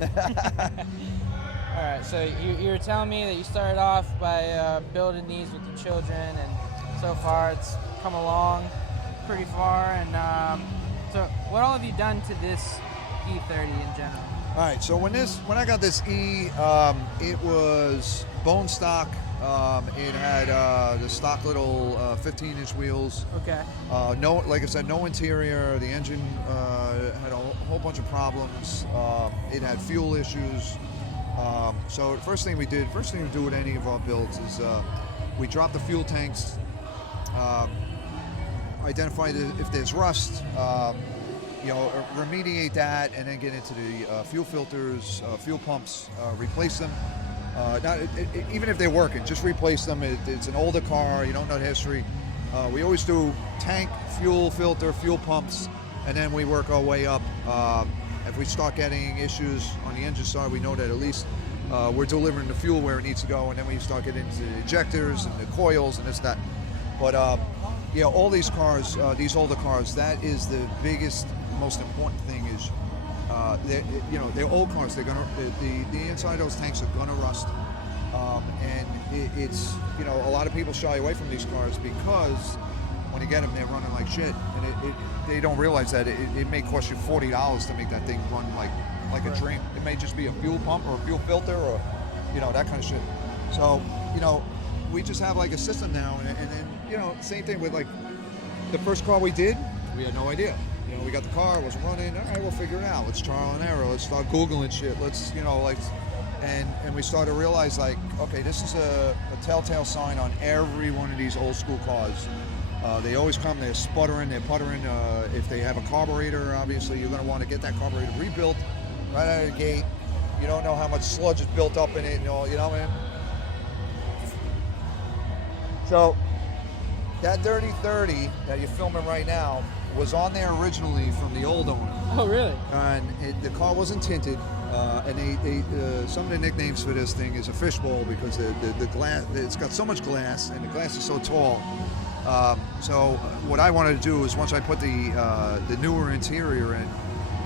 All right, so you were telling me that you started off by building these with your children, and so far it's come along pretty far. And so what all have you done to this E30 in general? All right, so when I got this E, it was bone stock. It had the stock little 15-inch wheels. Okay. No, like I said, no interior. The engine had a whole bunch of problems. It had fuel issues. So the first thing we do with any of our builds is we drop the fuel tanks, identify if there's rust, remediate that, and then get into the fuel filters, fuel pumps, replace them. Even if they're working, just replace them. It's an older car, you don't know the history. We always do tank, fuel filter, fuel pumps, and then we work our way up. If we start getting issues on the engine side, we know that at least we're delivering the fuel where it needs to go, and then we start getting into the injectors and the coils and this, that. But all these cars, these older cars, that is the biggest, most important thing is they're old cars. They're gonna the inside of those tanks are gonna rust, and it's a lot of people shy away from these cars because when you get them, they're running like shit, and they don't realize that it may cost you $40 to make that thing run like a dream. It may just be a fuel pump or a fuel filter or that kind of shit. So we just have like a system now, and then same thing with like the first car we did, we had no idea. We got the car, it wasn't running. All right, we'll figure it out. Let's trial and error. Let's start Googling shit. Let's, and we started to realize, like, okay, this is a telltale sign on every one of these old school cars. They always come, they're sputtering, they're puttering. If they have a carburetor, obviously, you're going to want to get that carburetor rebuilt right out of the gate. You don't know how much sludge is built up in it, you know what I mean? So, that Dirty 30 that you're filming right now was on there originally from the old owner. Oh, really? And the car wasn't tinted, and they some of the nicknames for this thing is a fishbowl because the glass, it's got so much glass, and the glass is so tall. So what I wanted to do is once I put the newer interior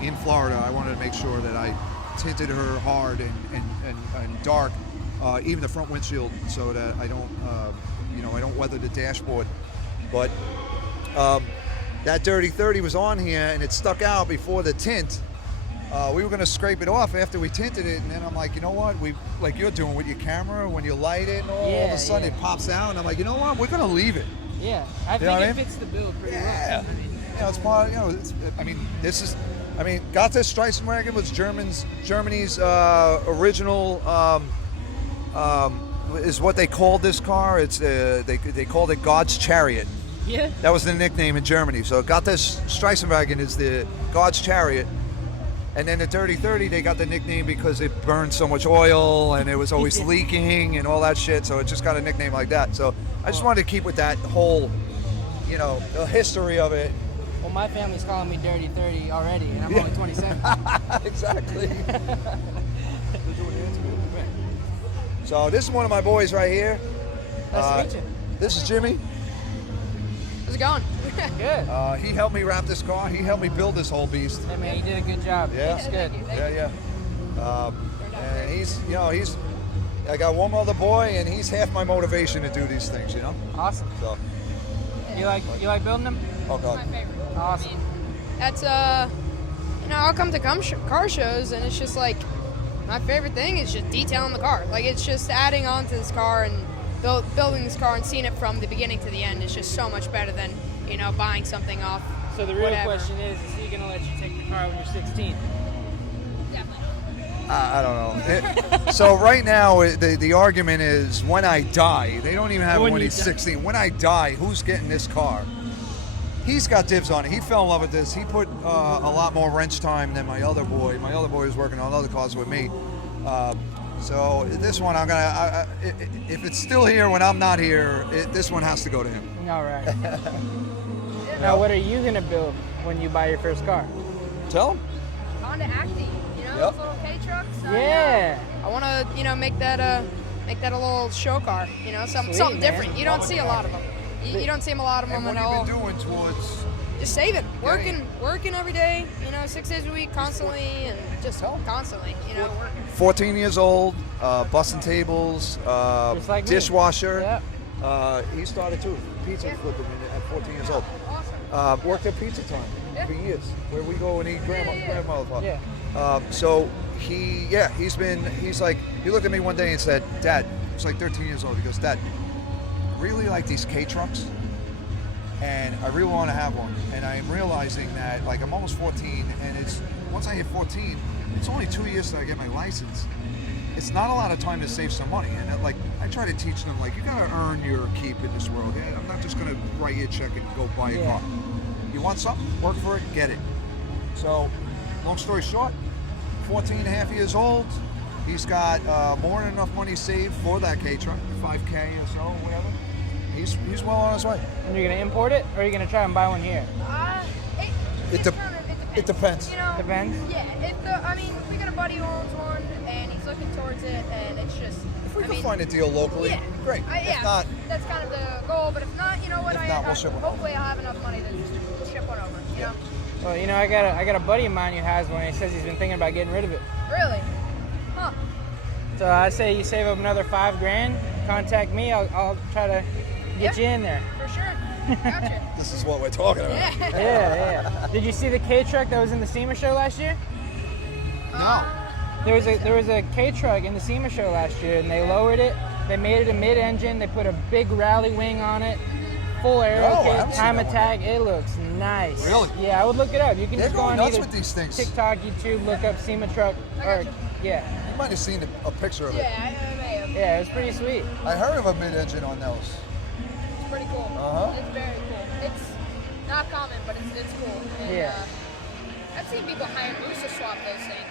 in Florida, I wanted to make sure that I tinted her hard and dark, even the front windshield, so that I don't I don't weather the dashboard. But that Dirty 30 was on here and it stuck out before the tint. We were going to scrape it off after we tinted it, and then I'm like, you know what? Like you're doing with your camera when you light it, and all of a sudden it pops out, and I'm like, you know what? We're going to leave it. Yeah, I think it fits the build pretty well. It's part. Gottes Streifenwagen was Germany's original. Is what they called this car. It's they called it God's Chariot. Yeah. That was the nickname in Germany. So Gottes Streifenwagen is the God's Chariot. And then the Dirty 30, they got the nickname because it burned so much oil and it was always leaking and all that shit. So it just got a nickname like that. So I just wanted to keep with that whole, the history of it. Well, my family's calling me Dirty 30 already, and I'm only 27. Exactly. So this is one of my boys right here. Nice to meet you. This is Jimmy. How's it going? Good. He helped me wrap this car. He helped me build this whole beast. Hey man, you did a good job. Yeah. It's good. Yeah. And he's. I got one other boy, and he's half my motivation to do these things. Awesome. So. You like building them? Oh God. My favorite. Awesome. I mean, that's I'll come to car shows, and it's just like my favorite thing is just detailing the car. Like it's just adding on to this car and building this car and seeing it from the beginning to the end is just so much better than buying something off. So the real whatever. question is he gonna let you take the car when you're 16? Definitely. I don't know. So right now, the argument is when I die. They don't even have it when he's 16. When I die, who's getting this car? He's got dibs on it. He fell in love with this. He put a lot more wrench time than my other boy. My other boy was working on other cars with me. So this one, if it's still here when I'm not here, this one has to go to him. All right. Now, what are you gonna build when you buy your first car? Tell him. Honda Acti, Yep. those little K trucks. Yeah. I want to make that a little show car. Something Sweet, different. man. You don't see a lot of them. You don't see a lot of them And at all. what have you been doing just saving, working every day, 6 days a week, constantly, and just constantly, working. 14 years old, busting tables, Just like me. dishwasher. Yeah. He started too, pizza flipping at 14 years old. Awesome. Worked at Pizza Time for years, where we go and eat grandmother's pop. Yeah. So he looked at me one day and said, Dad, he's like 13 years old. He goes, Dad, I really like these K trucks, and I really want to have one. And I'm realizing that, like, I'm almost 14, and once I hit 14, it's only 2 years till I get my license. It's not a lot of time to save some money, and I try to teach them, like, you gotta earn your keep in this world. Yeah, I'm not just gonna write you a check and go buy a car. You want something? Work for it, get it. So, long story short, 14 and a half years old. He's got more than enough money saved for that K truck, 5K or so, whatever. He's well on his way. And you're gonna import it, or are you gonna try and buy one here? It depends. Depends. Yeah, we got a buddy who owns one, and he's looking towards it, and it's just. If we can find a deal locally, great. If not, that's kind of the goal. But if not, you know what? We'll ship one. Hopefully, I'll have enough money to just ship one over. You know. Well, I got a buddy of mine who has one. He says he's been thinking about getting rid of it. Really? Huh. So I say you save up another $5,000. Contact me. I'll try to get you in there. For sure. Gotcha. this is what we're talking about. Yeah. Did you see the K truck that was in the SEMA show last year? No. There was a K truck in the SEMA show last year, and they lowered it. They made it a mid-engine. They put a big rally wing on it, full aero kit, time attack. It looks nice. Really? Yeah, I would look it up. You can They're just go going on nuts either with these things. TikTok, YouTube, look up SEMA truck. Or yeah. You might have seen a picture of it. Yeah, I may have. Yeah, it was pretty sweet. I heard of a mid-engine on those. It's pretty cool. Uh-huh. It's very cool. It's not common, but it's cool. And, Yeah. I've seen people hire booster swap those things.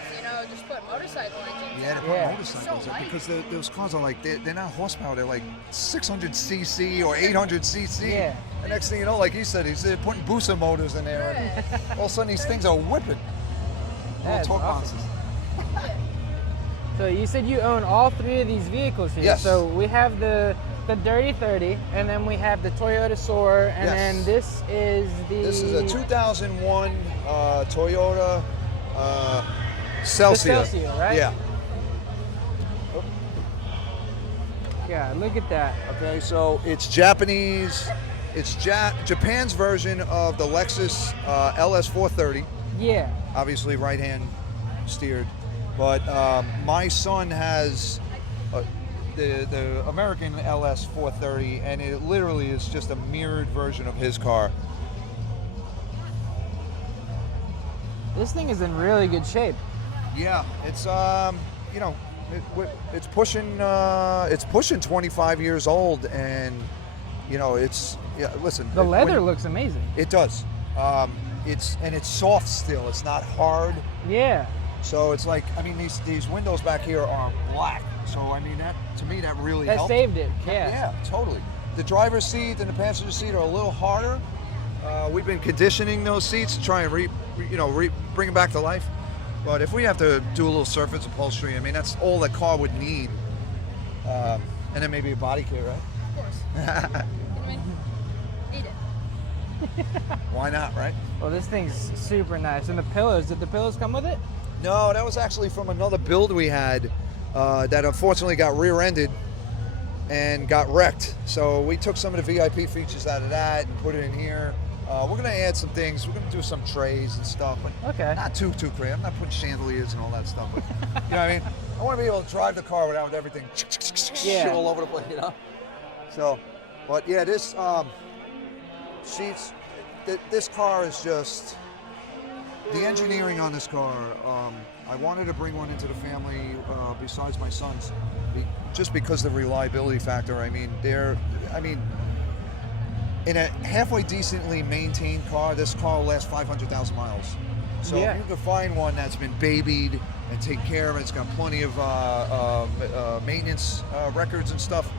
Just put motorcycle engines. Yeah, to put motorcycles in, because those cars are like, they're not horsepower, they're like 600 cc or 800 cc. Yeah. The next thing you know, like he said, he's putting booster motors in there, and all of a sudden these things are whipping. That's Little torque awesome. monsters. So you said you own all three of these vehicles here. Yes. So we have the Dirty 30, and then we have the Toyota Soarer, and then this is This is a 2001 Toyota Celsius. The Celsius, right? Yeah. Yeah, look at that. Okay, so it's Japanese. It's Japan's version of the Lexus LS430. Yeah. Obviously, right-hand steered. But my son has the American LS430, and it literally is just a mirrored version of his car. This thing is in really good shape. Yeah, it's it's pushing 25 years old, and listen. The leather looks amazing. It does. It's soft still. It's not hard. Yeah. So it's like, these windows back here are black. So that, to me, that really That helped. saved it. Yeah. Yeah, totally. The driver's seat and the passenger seat are a little harder. We've been conditioning those seats to try and bring them back to life. But if we have to do a little surface upholstery, that's all the car would need. And then maybe a body kit, right? Of course. Need it. Why not, right? Well, this thing's super nice. And the pillows, did the pillows come with it? No, that was actually from another build we had that unfortunately got rear-ended and got wrecked. So we took some of the VIP features out of that and put it in here. We're going to add some things. We're going to do some trays and stuff, but not too crazy. I'm not putting chandeliers and all that stuff. But, you know what I mean? I want to be able to drive the car without everything all over the place, So, but yeah, this this car is just, the engineering on this car, I wanted to bring one into the family besides my son's, just because of the reliability factor. In a halfway decently maintained car, this car will last 500,000 miles. So if you can find one that's been babied and taken care of, it's got plenty of maintenance records and stuff,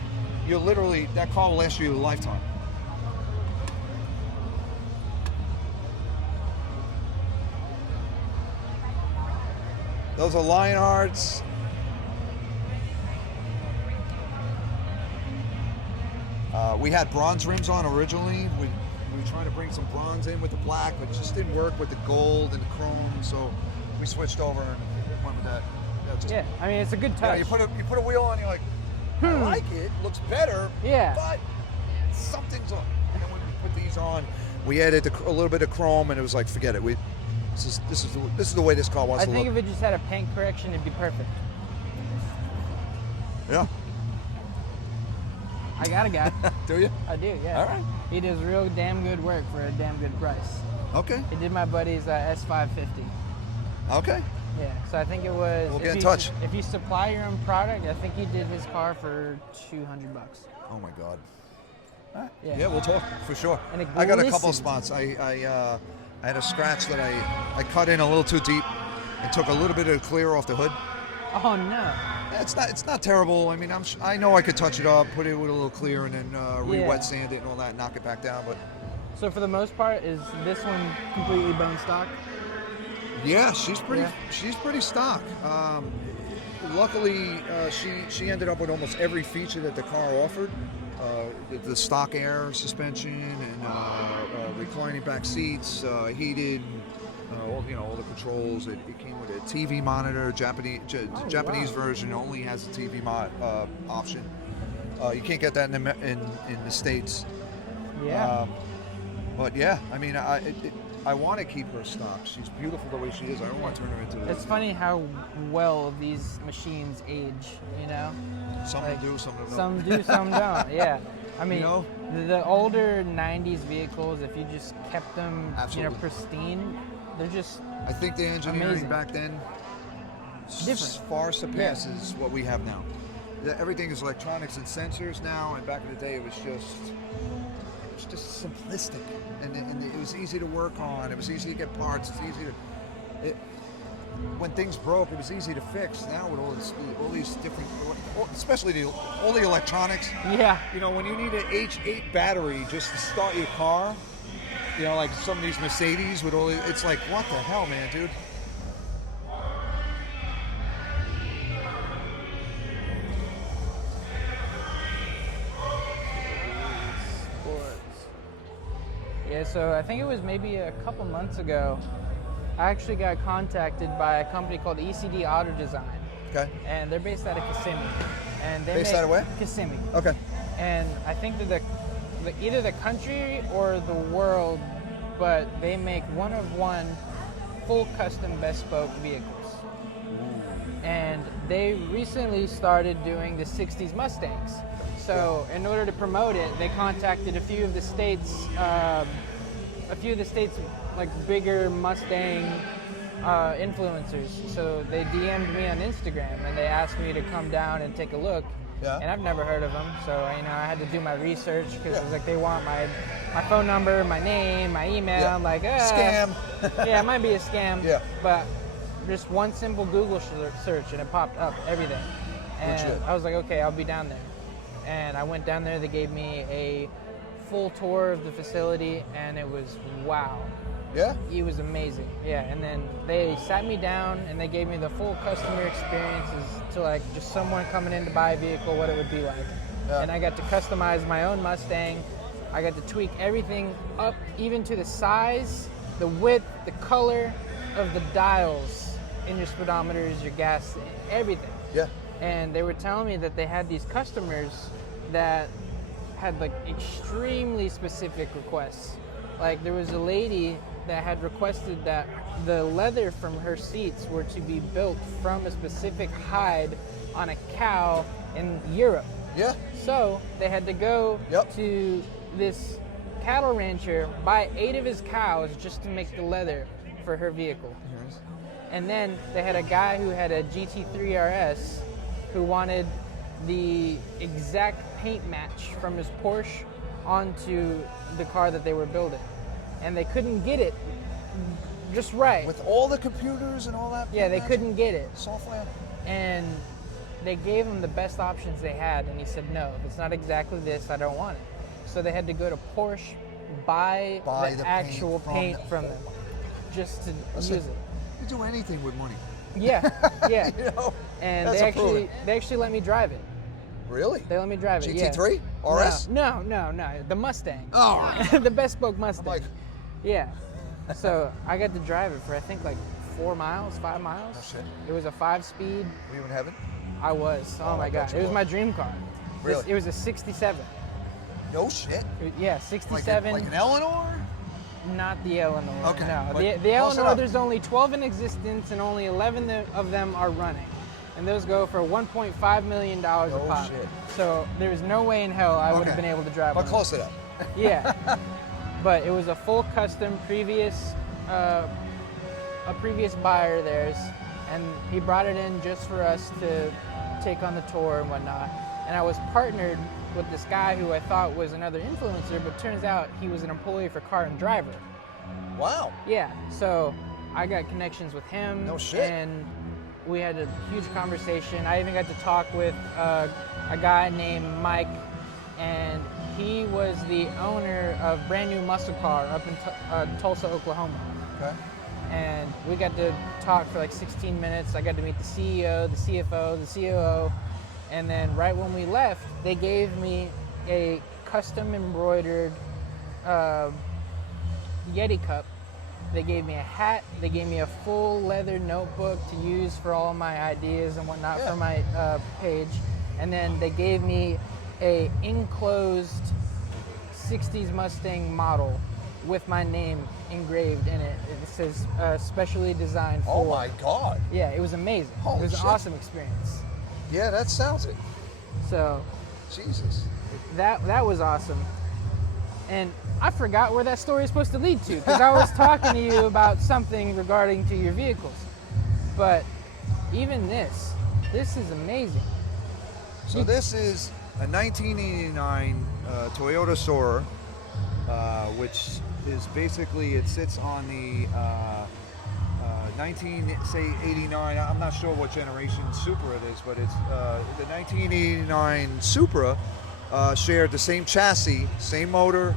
that car will last you a lifetime. Those are Lionhearts. We had bronze rims on originally. We were trying to bring some bronze in with the black, but it just didn't work with the gold and the chrome. So we switched over and went with that. Yeah, I mean, it's a good touch. You put a wheel on, you're like, I like it. Looks better. Yeah. But something's up. And then when we put these on, we added a little bit of chrome, and it was like, forget it. This is the way this car wants to look. I think if it just had a paint correction, it'd be perfect. Yeah. I got a guy. Do you? I do, yeah. All right. He does real damn good work for a damn good price. Okay. He did my buddy's S550. Okay. Yeah, so I think it was. We'll get in touch. If you supply your own product, I think he did his car for $200. Oh my God. All right. Yeah. Yeah, we'll talk for sure. And it I got a couple of glistened. spots. I had a scratch that I cut in a little too deep and took a little bit of the clear off the hood. Oh no. Yeah, it's not terrible. I mean, I know I could touch it up, put it with a little clear, and then re-wet sand it and all that, knock it back down. But So for the most part, is this one completely bone stock? yeah, she's pretty stock. Luckily, she ended up with almost every feature that the car offered. The stock air suspension and reclining back seats, heated, all the controls. It came with a TV monitor. Japanese version only has a TV option. You can't get that in the States. Yeah. But yeah, I mean, I want to keep her stock. She's beautiful the way she is. I don't want to turn her into. It's funny how well these machines age, you know? Some do, some don't. Some do, some don't, yeah. I mean, You know? the older 90s vehicles, if you just kept them, Absolutely. pristine, they're just I think the engineering amazing. back then Different. far surpasses what we have now. Everything is electronics and sensors now, and back in the day it was just simplistic, and it was easy to work on. It was easy to get parts. It's easy to. When things broke, it was easy to fix. Now with all these different, especially all the electronics. Yeah. You know, when you need an H8 battery just to start your car, you know, like some of these Mercedes with it's like, what the hell, man, dude? Yeah, so I think it was maybe a couple months ago, I actually got contacted by a company called ECD Auto Design. Okay. And they're based out of Kissimmee. And they Based make out of where? Kissimmee. Okay. And I think that either the country or the world, but they make one-of-one full custom bespoke vehicles. And they recently started doing the 60s Mustangs. So in order to promote it, they contacted a few of the states like bigger Mustang influencers. So they DM'd me on Instagram and they asked me to come down and take a look. Yeah. And I've never heard of them, so I had to do my research because it was like they want my phone number, my name, my email. Yeah. I'm like, Scam. Yeah, it might be a scam. Yeah. But just one simple Google search and it popped up everything. And Legit. I was like, okay, I'll be down there. And I went down there. They gave me a full tour of the facility, and it was wow. Yeah. It was amazing. Yeah, and then they sat me down and they gave me the full customer experiences to like just someone coming in to buy a vehicle, what it would be like. Yeah. And I got to customize my own Mustang. I got to tweak everything up, even to the size, the width, the color of the dials in your speedometers, your gas, everything. Yeah. And they were telling me that they had these customers that had like extremely specific requests. Like there was a lady that had requested that the leather from her seats were to be built from a specific hide on a cow in Europe. Yeah. So they had to go to this cattle rancher, buy 8 of his cows just to make the leather for her vehicle. And then they had a guy who had a GT3 RS who wanted the exact paint match from his Porsche onto the car that they were building. And they couldn't get it just right. With all the computers and all that? Yeah, they couldn't get it. Software? And they gave him the best options they had, and he said, no, if it's not exactly this, I don't want it. So they had to go to Porsche, buy the actual paint from them, just to use it. You do anything with money. Yeah, yeah. You know, And that's they actually let me drive it. Really? They let me drive it. GT3? RS? No. The Mustang. Oh. The bespoke Mustang. I'm like, yeah. So I got to drive it for I think like 5 miles. oh shit. It was a 5-speed. Were you in heaven? I was. Oh my I god. bet you It was were. my dream car. Really? It was a 67. No shit. Yeah, Like 67. an Eleanor? Not the Eleanor. Okay, No, but the close it Eleanor. up. There's only 12 in existence, and only 11 of them are running, and those go for $1.5 million a pop. shit. So there was no way in hell I would have Okay. been able to drive But one. close it up. Yeah, but it was a full custom a previous buyer of theirs, and he brought it in just for us to take on the tour and whatnot. And I was partnered with this guy who I thought was another influencer, but turns out he was an employee for Car and Driver. Wow. Yeah, so I got connections with him. No shit. And we had a huge conversation. I even got to talk with a guy named Mike, and he was the owner of Brand New Muscle Car up in Tulsa, Oklahoma. Okay. And we got to talk for like 16 minutes. I got to meet the CEO, the CFO, the COO, and then right when we left, they gave me a custom embroidered Yeti cup. They gave me a hat. They gave me a full leather notebook to use for all my ideas and whatnot for my page. And then they gave me a enclosed 60s Mustang model with my name engraved in it. It says specially designed for. Oh my God. Yeah, it was amazing. Holy it was shit. an awesome experience. Yeah, that sounds it. So Jesus. that was awesome. And I forgot where that story is supposed to lead to, because I was talking to you about something regarding to your vehicles. But even this is amazing. So this is a 1989 Toyota Sora, which is basically, it sits on the 1989, I'm not sure what generation Supra it is, but it's the 1989 Supra shared the same chassis, same motor,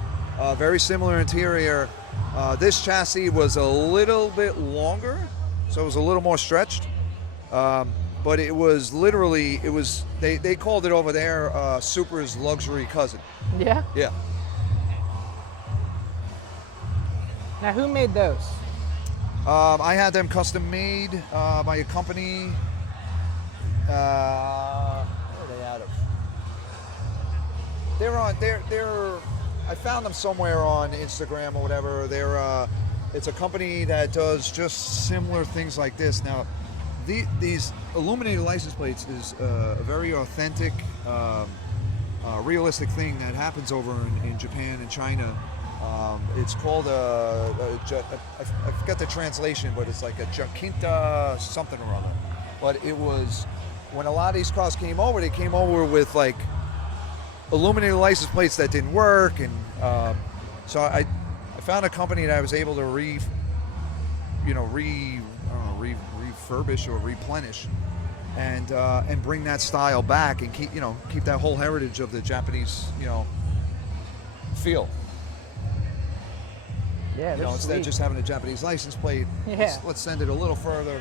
very similar interior. This chassis was a little bit longer, so it was a little more stretched. But it was literally, they called it over there Supra's luxury cousin. Yeah? Yeah. Now, who made those? I had them custom made by a company. Where are they out of? I found them somewhere on Instagram or whatever. It's a company that does just similar things like this. Now, these illuminated license plates is a very authentic, realistic thing that happens over in Japan and China. It's called I forget the translation, but it's like a Jacinta something or other. But it was, when a lot of these cars came over, they came over with like illuminated license plates that didn't work, and so I found a company that I was able to refurbish or replenish, and bring that style back and keep that whole heritage of the Japanese feel. Yeah, they're Instead of sweet. just having a Japanese license plate, Yeah. let's send it a little further.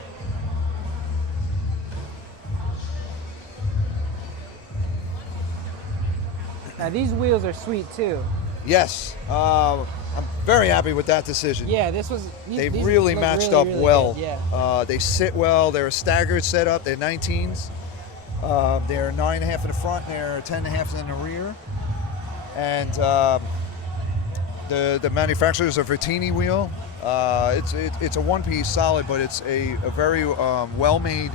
Now, these wheels are sweet too. Yes, I'm very happy with that decision. Yeah, these They these really look matched really, up really well. good, yeah. They sit well. They're a staggered setup. They're 19s. They're 9.5 in the front. They're 10.5 in the rear. And the manufacturers are Vertini wheel. It's a one-piece solid, but it's a very well-made,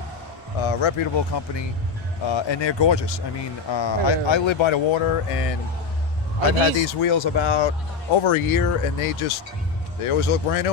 reputable company, and they're gorgeous. I mean, I live by the water, and I've had these wheels about over a year, and they always look brand new.